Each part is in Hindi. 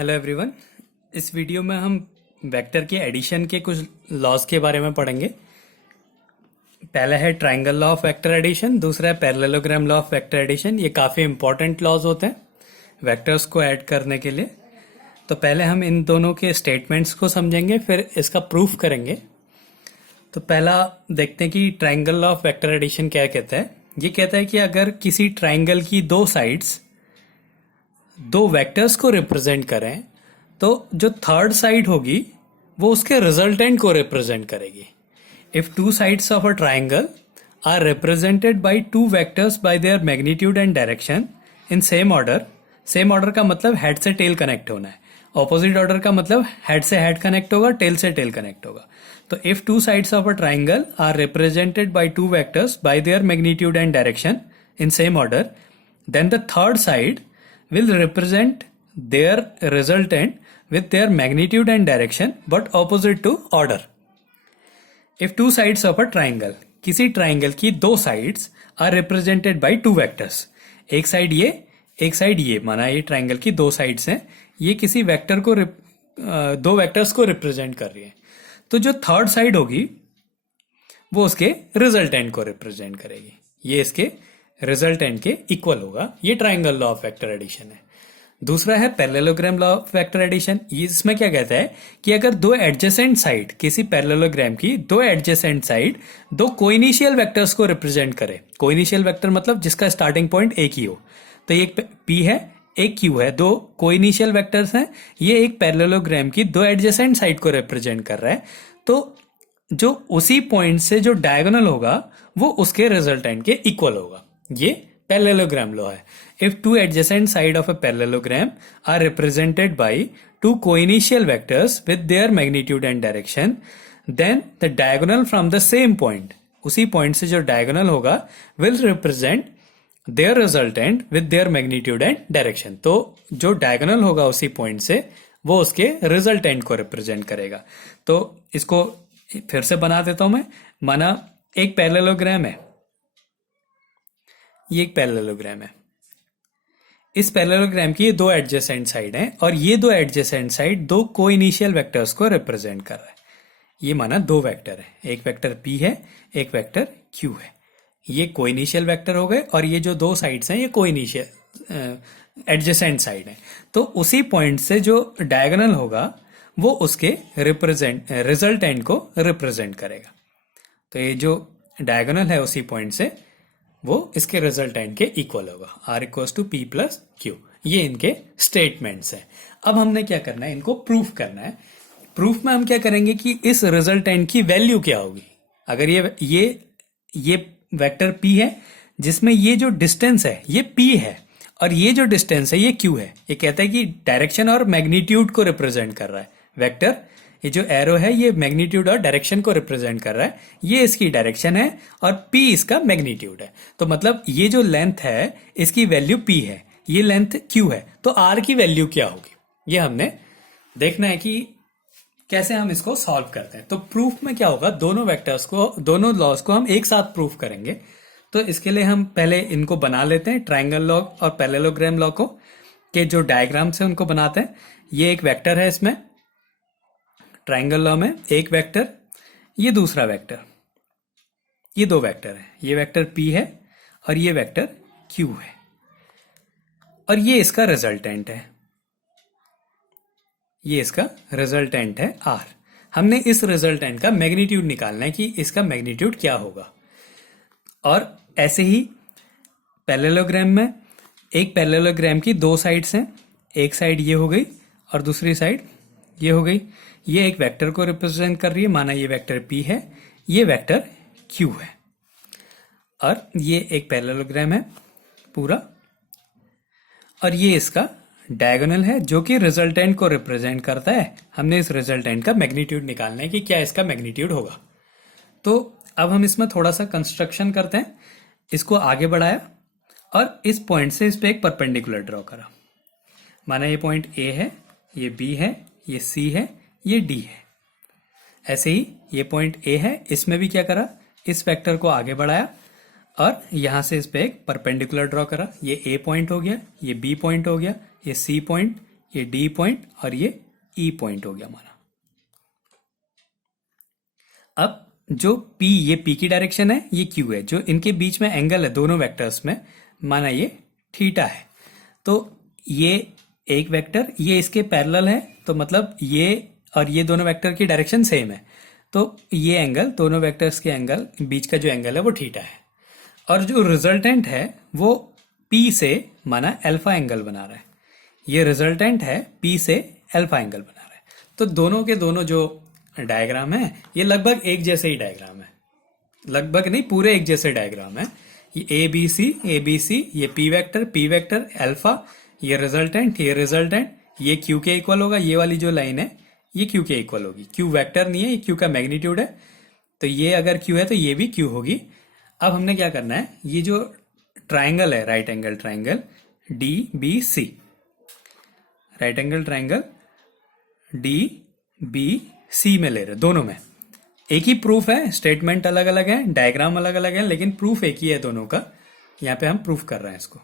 Hello everyone. इस वीडियो में हम वेक्टर के एडिशन के कुछ लॉज के बारे में पढ़ेंगे। पहला है triangle law of vector addition, दूसरा है parallelogram law of vector addition. ये काफ़ी इंपॉर्टेंट लॉज होते हैं वेक्टर्स को ऐड करने के लिए। तो पहले हम इन दोनों के स्टेटमेंट्स को समझेंगे, फिर इसका प्रूफ करेंगे। तो पहला देखते हैं कि triangle law of vector addition क्या कहता है। ये कहता है कि अगर किसी ट्रायंगल की दो साइड्स दो वेक्टर्स को रिप्रेजेंट करें तो जो थर्ड साइड होगी वो उसके रिजल्टेंट को रिप्रेजेंट करेगी। If two sides of a triangle are represented by two vectors by their magnitude and direction in same order का मतलब हेड से टेल कनेक्ट होना है। ऑपोजिट ऑर्डर का मतलब हेड से हेड कनेक्ट होगा, टेल से टेल कनेक्ट होगा। तो if two sides of a triangle are represented by two vectors by their magnitude and direction in same order, then the third side will represent their resultant with their magnitude and direction but opposite to order. If two sides of a triangle, किसी ट्राइंगल की दो sides are represented by two vectors, एक साइड ये एक साइड ये, माना ये ट्राइंगल की दो साइड्स हैं, ये किसी वेक्टर को दो वेक्टर्स को रिप्रेजेंट कर रही है, तो जो थर्ड साइड होगी वो उसके रिजल्टेंट को रिप्रेजेंट करेगी। ये इसके रिजल्टेंट के इक्वल होगा। ये triangle law of vector addition है। दूसरा है parallelogram law of vector addition. इसमें क्या कहता है कि अगर दो एडजेसेंट साइड, किसी पैरेललोग्राम की दो एडजेसेंट साइड दो कोइनिशियल वेक्टर्स को रिप्रेजेंट करे। कोइनिशियल वेक्टर मतलब जिसका स्टार्टिंग पॉइंट एक ही हो। तो एक P है, एक Q है, दो कोइनिशियल वेक्टर्स हैं। ये एक पैरेललोग्राम की दो एडजेसेंट साइड को रिप्रेजेंट कर रहा है। तो जो उसी पॉइंट से जो डायगोनल होगा वो उसके रिजल्टेंट के इक्वल होगा। ये पैरेललोग्राम लॉ है। If two adjacent side of a parallelogram are represented by two coinitial vectors with their magnitude and direction, then the diagonal from the same point, उसी पॉइंट से जो डायगोनल होगा, will represent their resultant with their magnitude and direction. तो जो डायगोनल होगा उसी पॉइंट से वो उसके रिजल्टेंट को रिप्रेजेंट करेगा। तो इसको फिर से बना देता हूं मैं। माना एक पैरेललोग्राम है, ये एक पैरेललोग्राम है। इस पैरेललोग्राम की ये दो एडजेसेंट साइड हैं और ये दो एडजेसेंट साइड दो कोइनिशियल वेक्टर्स को रिप्रेजेंट कर रहा है। ये माना दो वेक्टर है, एक वेक्टर P है, एक वेक्टर Q है। ये कोइनिशियल वेक्टर हो गए और ये जो दो साइड्स हैं ये कोइनिशियल एडजेसेंट साइड है। तो उसी पॉइंट से जो डायगोनल होगा वो उसके रिजल्टेंट को रिप्रेजेंट करेगा। तो ये जो डायगोनल है उसी पॉइंट से वो इसके रिजल्टेंट के इक्वल होगा। R equals to P plus Q। ये इनके स्टेटमेंट्स हैं। अब हमने क्या करना है, इनको प्रूफ करना है। प्रूफ में हम क्या करेंगे कि इस रिजल्टेंट की वैल्यू क्या होगी। अगर ये वेक्टर P है जिसमें ये जो डिस्टेंस है ये P है और ये जो डिस्टेंस है ये Q है। ये कहता है कि डायरेक्शन और मैग्नीट्यूड को रिप्रेजेंट कर रहा है वेक्टर। ये जो एरो है ये मैग्नीट्यूड और डायरेक्शन को रिप्रेजेंट कर रहा है। ये इसकी डायरेक्शन है और P इसका मैग्नीट्यूड है। तो मतलब ये जो लेंथ है इसकी वैल्यू P है, ये लेंथ Q है। तो R की वैल्यू क्या होगी ये हमने देखना है कि कैसे हम इसको सॉल्व करते हैं। तो प्रूफ में क्या होगा, दोनों वेक्टर्स को, दोनों लॉज को हम एक साथ प्रूफ करेंगे। तो इसके लिए हम पहले इनको बना लेते हैं, ट्रायंगल लॉ और पैरेललोग्राम लॉ को, के जो डायग्राम से उनको बनाते हैं। ये एक वेक्टर है, इसमें ट्रायंगल लॉ में एक वेक्टर, ये दूसरा वेक्टर, ये दो वेक्टर है। ये वेक्टर P है और ये वेक्टर Q है और ये इसका रिजल्टेंट है। ये इसका रिजल्टेंट है R। हमने इस रिजल्टेंट का मैग्नीट्यूड निकालना है कि इसका मैग्नीट्यूड क्या होगा। और ऐसे ही पैरेललोग्राम में, एक पैरेललोग्राम की दो साइड्स हैं, एक साइड ये हो गई और दूसरी साइड ये हो गई। ये एक वेक्टर को रिप्रेजेंट कर रही है, माना ये वेक्टर P है, ये वेक्टर Q है और ये एक पैरेललोग्राम है पूरा और ये इसका डायगोनल है जो कि रिजल्टेंट को रिप्रेजेंट करता है। हमने इस रिजल्टेंट का मैग्नीट्यूड निकालना है कि क्या इसका मैग्नीट्यूड होगा। तो अब हम इसमें थोड़ा सा कंस्ट्रक्शन करते हैं। इसको आगे बढ़ाया और इस पॉइंट से इस पे एक परपेंडिकुलर ड्रॉ करा। माना ये पॉइंट A है, ये B है, ये C है, ये D है। ऐसे ही ये पॉइंट A है, इसमें भी क्या करा, इस वेक्टर को आगे बढ़ाया और यहां से इस पे एक परपेंडिकुलर ड्रॉ करा। ये A पॉइंट हो गया, ये B पॉइंट हो गया, ये C पॉइंट, ये डी पॉइंट और ये ई पॉइंट हो गया हमारा। अब जो P, ये P की डायरेक्शन है, ये Q है, जो इनके बीच में एंगल है दोनों वेक्टर्स में, माना ये थीटा है। तो ये एक वेक्टर ये इसके पैरेलल है, तो मतलब ये और ये दोनों वेक्टर की डायरेक्शन सेम है, तो ये एंगल दोनों वेक्टर्स के एंगल बीच का जो एंगल है वो थीटा है। और जो रिजल्टेंट है वो P से माना अल्फा एंगल बना रहा है, ये रिजल्टेंट है P से अल्फा एंगल बना रहा है। तो दोनों के दोनों जो डायग्राम है ये लगभग एक जैसे ही डायग्राम है, लगभग नहीं पूरे एक जैसे डायग्राम है। ये ए बी सी, ये पी वेक्टर अल्फा, ये रिजल्टेंट, ये क्यू के इक्वल होगा, ये वाली जो लाइन है ये क्यू के इक्वल होगी। क्यू वेक्टर नहीं है, ये क्यू का मैग्नीट्यूड है, तो ये अगर क्यू है तो ये भी क्यू होगी। अब हमने क्या करना है, ये जो ट्राइंगल है right angle triangle D B C, right angle triangle D B C में ले रहे दोनों में। एक ही प्रूफ है, स्टेटमेंट अलग अलग है, डायग्राम अलग अलग है, लेकिन प्रूफ एक ही है दोनों का। यहां पे हम प्रूफ कर रहे हैं इसको।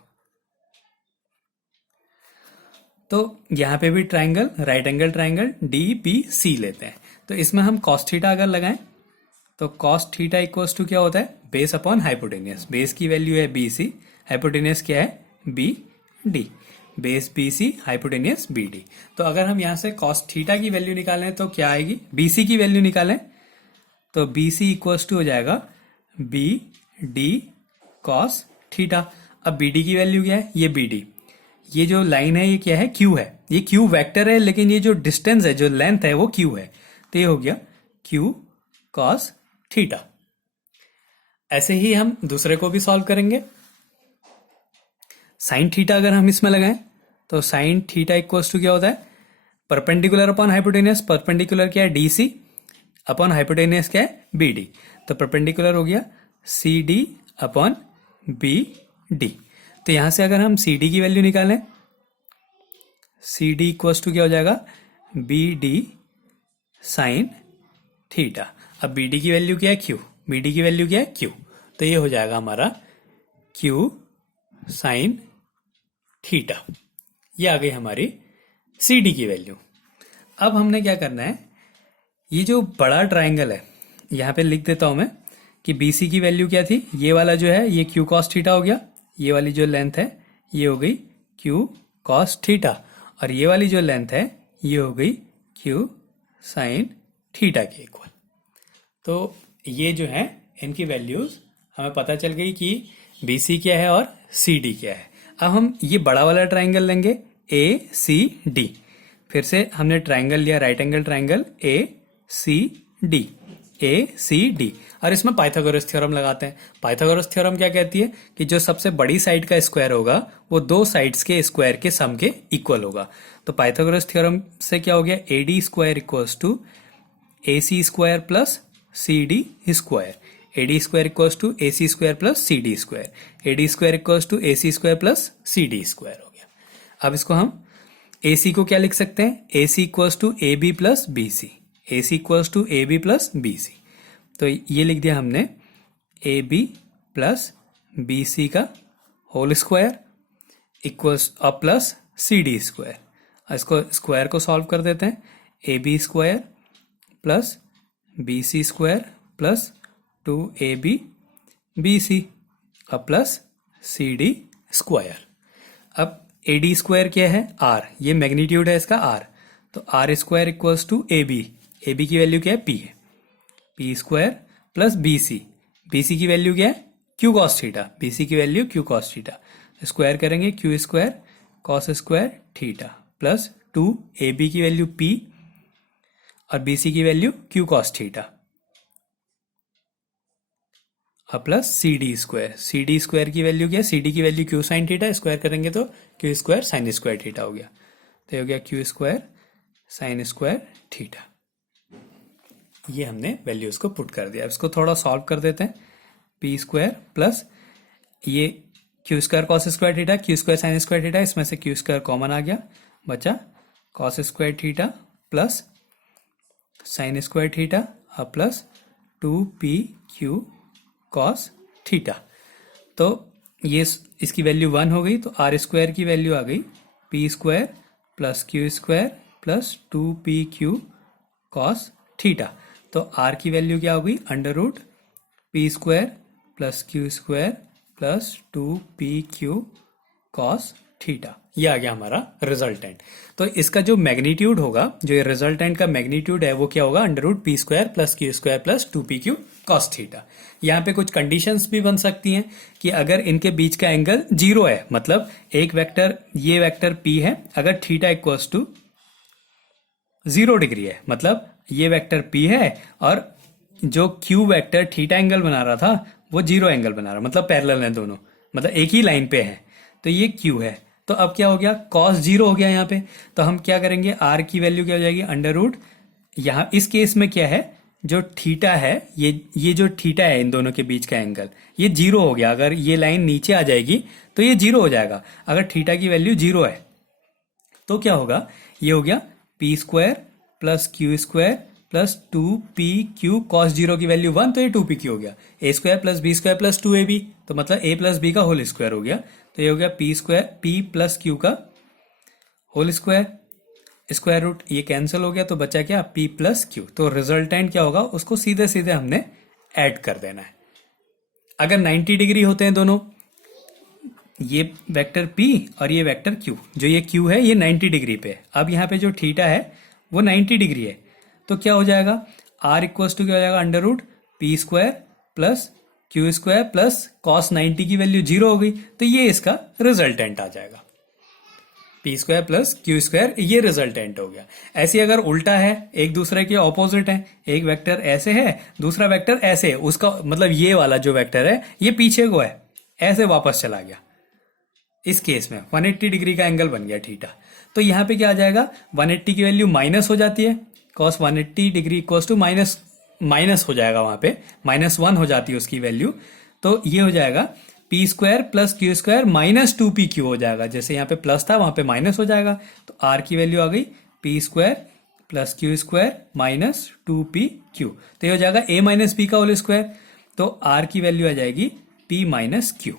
तो यहां पे भी triangle right angle triangle D B C लेते हैं। तो इसमें हम कॉस थीटा अगर लगाएं तो कॉस थीटा इक्वल्स टू क्या होता है, बेस अपॉन हाइपोटेनियस। बेस की वैल्यू है बी सी, हाइपोटेनियस क्या है B D, base B C hypotenuse B D. तो अगर हम यहां से कॉस थीटा की वैल्यू निकालें तो क्या आएगी, बी सी की वैल्यू निकालें तो बी सी इक्वल्स टू हो जाएगा बी डी कॉस थीटा। अब बी डी की वैल्यू क्या है, ये बी डी, ये जो लाइन है ये क्या है, क्यू है, ये क्यू वेक्टर है, लेकिन ये जो डिस्टेंस है जो लेंथ है वो क्यू है, तो ये हो गया क्यू कॉस थीटा। ऐसे ही हम दूसरे को भी सॉल्व करेंगे। साइन थीटा अगर हम इसमें लगाएं तो साइन थीटा इक्वल्स टू क्या होता है, परपेंडिकुलर अपॉन हाइपोटेनियस। परपेंडिकुलर क्या है डी सी, अपॉन हाइपोटेनियस क्या है बी डी, तो परपेंडिकुलर हो गया C D upon B D. तो यहां से अगर हम सी डी की वैल्यू निकालें, सी डी इक्वल्स टू क्या हो जाएगा बी डी साइन थीटा। अब बी डी की वैल्यू क्या है क्यू, बी डी की वैल्यू क्या है क्यू, तो ये हो जाएगा हमारा क्यू साइन थीटा। ये आ गई हमारी सी डी की वैल्यू। अब हमने क्या करना है, ये जो बड़ा ट्राइंगल है यहां पे लिख देता हूं मैं कि बी सी की वैल्यू क्या थी, ये वाला जो है ये क्यू कॉस थीटा हो गया, ये वाली जो लेंथ है ये हो गई क्यू कॉस थीटा, और ये वाली जो लेंथ है ये हो गई क्यू साइन थीटा के इक्वल। तो ये जो है इनकी वैल्यूज हमें पता चल गई कि बी सी क्या है और सी डी क्या है। अब हम ये बड़ा वाला ट्राइंगल लेंगे ए सी डी, फिर से हमने ट्राइंगल लिया right angle triangle A C D, A C D, और इसमें पाइथागोरस थ्योरम लगाते हैं। पाइथागोरस थ्योरम क्या कहती है कि जो सबसे बड़ी साइड का स्क्वायर होगा वो दो साइड्स के स्क्वायर के सम के इक्वल होगा। तो पाइथागोरस थ्योरम से क्या हो गया, A D square equals to A C square plus C D square, A D square equals to A C square plus C D square, A D square equals to A C square plus C D square हो गया। अब इसको हम ए सी को क्या लिख सकते हैं, A C equals to A B plus B C, A C equals to A B plus B C. तो ये लिख दिया हमने A B plus B C का whole square equals AB plus C D square. इसको स्क्वायर को सॉल्व कर देते हैं, A B square plus B C square plus two A B B C AB plus C D square. अब ए डी स्क्वायर क्या है आर, ये मैग्नीट्यूड है इसका आर, तो R square equals to A B की वैल्यू क्या है पी है, P square plus B C की वैल्यू क्या है Q cos theta, B C की value Q cos theta, square करेंगे Q square cos square theta plus two A B की वैल्यू पी और बी सी की वैल्यू क्यू कॉस थीटा और प्लस सी डी स्क्वायर की वैल्यू क्या है, सी डी की value Q sine theta, square करेंगे तो Q square sine square theta हो गया, तो ये हो गया Q square sine square theta. ये हमने वैल्यूज को पुट कर दिया। अब इसको थोड़ा सॉल्व कर देते हैं, पी स्क्वायर प्लस ये Q square cos square theta, Q square sine square theta, इसमें से क्यू स्क्वायर कॉमन आ गया, बचा cos square theta plus sine square theta और plus two P Q cos theta. तो ये इसकी वैल्यू 1 हो गई, तो आर स्क्वायर की वैल्यू आ गई P square plus Q square plus 2pq cos theta. तो आर की वैल्यू क्या होगी, under root P square plus Q square plus 2pq cos theta. ये आ गया हमारा रिजल्टेंट। तो इसका जो मैग्नीट्यूड होगा, जो ये रिजल्टेंट का मैग्नीट्यूड है, वो क्या होगा, under root P square plus Q square plus 2pq cos theta. यहाँ पे कुछ कंडीशंस भी बन सकती हैं कि अगर इनके बीच का एंगल 0 है, मतलब एक वेक्टर, ये वेक्टर p है, अगर थीटा इक्वल्स टू 0 डिग्री है, मतलब ये वेक्टर p है और जो q वेक्टर थीटा एंगल बना रहा था वो 0 एंगल बना रहा, मतलब पैरेलल है दोनों, मतलब एक ही लाइन पे है। तो ये q है, तो अब क्या हो गया, cos 0 हो गया यहाँ पे। तो हम क्या करेंगे, r की वैल्यू क्या हो जाएगी, अंडर रूट, यहाँ इस केस में क्या है, जो थीटा है, ये जो थीटा है इन दोनों के बीच का एंगल, ये 0 हो गया। अगर ये लाइन नीचे आ जाएगी तो ये 0 हो जाएगा। अगर थीटा की वैल्यू 0 है तो क्या होगा, ये हो गया p square plus Q square plus 2pq cos 0 की वैल्यू 1, तो ये 2pq हो गया। A square plus b square plus 2ab, तो मतलब a प्लस बी का होल स्क्वायर हो गया। तो ये हो गया p square, p plus q का होल स्क्वायर, स्क्वायर रूट ये कैंसिल हो गया, तो बचा क्या, p प्लस क्यू। तो रिजल्टेंट क्या होगा, उसको सीधे सीधे हमने ऐड कर देना है। अगर 90 डिग्री होते हैं दोनों, ये वेक्टर p और ये वेक्टर q, जो ये q है ये 90 डिग्री पे है। अब यहाँ पे जो थीटा है वो 90 डिग्री है, तो क्या हो जाएगा, r इक्वल्स टू क्या हो जाएगा, under root P square plus Q square plus cos 90 की वैल्यू 0 हो गई, तो ये इसका रिजल्टेंट आ जाएगा, P square plus Q square, ये रिजल्टेंट हो गया। ऐसे अगर उल्टा है, एक दूसरे के ऑपोजिट है, एक वेक्टर ऐसे है दूसरा वेक्टर ऐसे है, उसका मतलब ये वाला जो वेक्टर है ये पीछे को है, ऐसे वापस चला गया, इस केस में 180 डिग्री का एंगल बन गया थीटा। तो यहाँ पे क्या आ जाएगा, 180 की वैल्यू माइनस हो जाती है, cos 180 degree equals to minus हो जाएगा, वहां पे -1 हो जाती है उसकी वैल्यू। तो ये हो जाएगा P square plus Q square minus 2pq हो जाएगा, जैसे यहाँ पे प्लस था वहां पे माइनस हो जाएगा। तो r की वैल्यू आ गई P square plus Q square minus 2pq, तो ये हो जाएगा a माइनस बी का होल स्क्वायर। तो r की वैल्यू आ जाएगी p minus Q,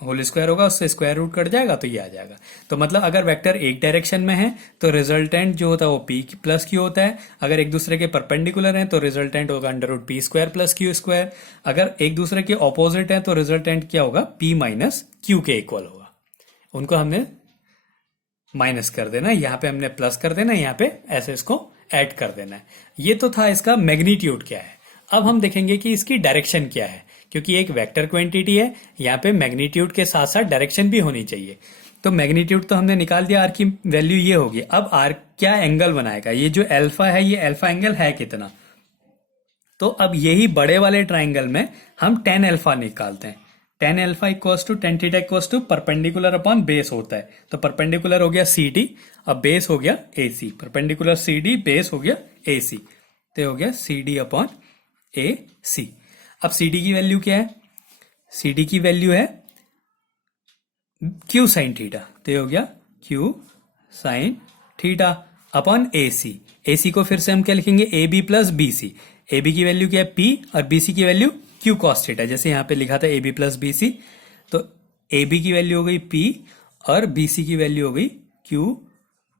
whole square होगा, उससे स्क्वायर रूट कट जाएगा, तो ये आ जाएगा। तो मतलब अगर वेक्टर एक डायरेक्शन में है तो रिजल्टेंट जो होता है वो p प्लस क्यू होता है। अगर एक दूसरे के परपेंडिकुलर हैं तो रिजल्टेंट होगा under root P square plus Q square. अगर एक दूसरे के ऑपोजिट है तो रिजल्टेंट क्या होगा, p माइनस क्यू के इक्वल होगा। उनको हमने माइनस कर देना, यहाँ पे हमने प्लस कर देना, यहाँ पे ऐसे इसको ऐड कर देना है। ये तो था इसका मैग्नीट्यूड क्या है। अब हम देखेंगे कि इसकी डायरेक्शन क्या है, क्योंकि एक वेक्टर क्वांटिटी है, यहाँ पे मैग्नीट्यूड के साथ साथ डायरेक्शन भी होनी चाहिए। तो मैग्नीट्यूड तो हमने निकाल दिया, आर की वैल्यू ये होगी। अब आर क्या एंगल बनाएगा, ये जो अल्फा है ये अल्फा एंगल है कितना, तो अब यही बड़े वाले ट्राइंगल में हम tan अल्फा निकालते हैं। tan alpha equals to tan theta equals to perpendicular upon base होता है। तो परपेंडिकुलर हो गया CD, अब बेस हो गया AC, परपेंडिकुलर CD बेस हो गया AC, तो हो गया CD अपॉन AC। अब CD की वैल्यू क्या है, CD की वैल्यू है Q साइन थीटा, तो हो गया Q sine theta upon AC। AC को फिर से हम क्या लिखेंगे, AB प्लस BC। AB की वैल्यू क्या है P और BC की वैल्यू Q कॉस थीटा, जैसे यहाँ पे लिखा था AB प्लस BC। तो AB की वैल्यू हो गई P और BC की वैल्यू हो गई Q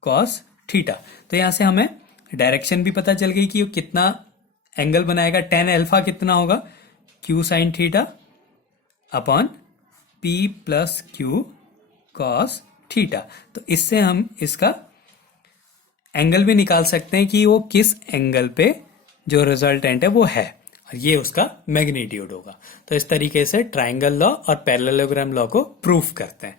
कॉस थीटा। तो यहाँ से हमें डायरेक्शन भी पता चल गई कि कितना एंगल बनाएगा, tan अल्फा कितना होगा, Q sine theta upon P plus Q cos theta. तो इससे हम इसका एंगल भी निकाल सकते हैं कि वो किस एंगल पे जो रिजल्टेंट है वो है, और ये उसका मैग्नीट्यूड होगा। तो इस तरीके से ट्राइंगल लॉ और पैरेललोग्राम लॉ को प्रूफ करते हैं।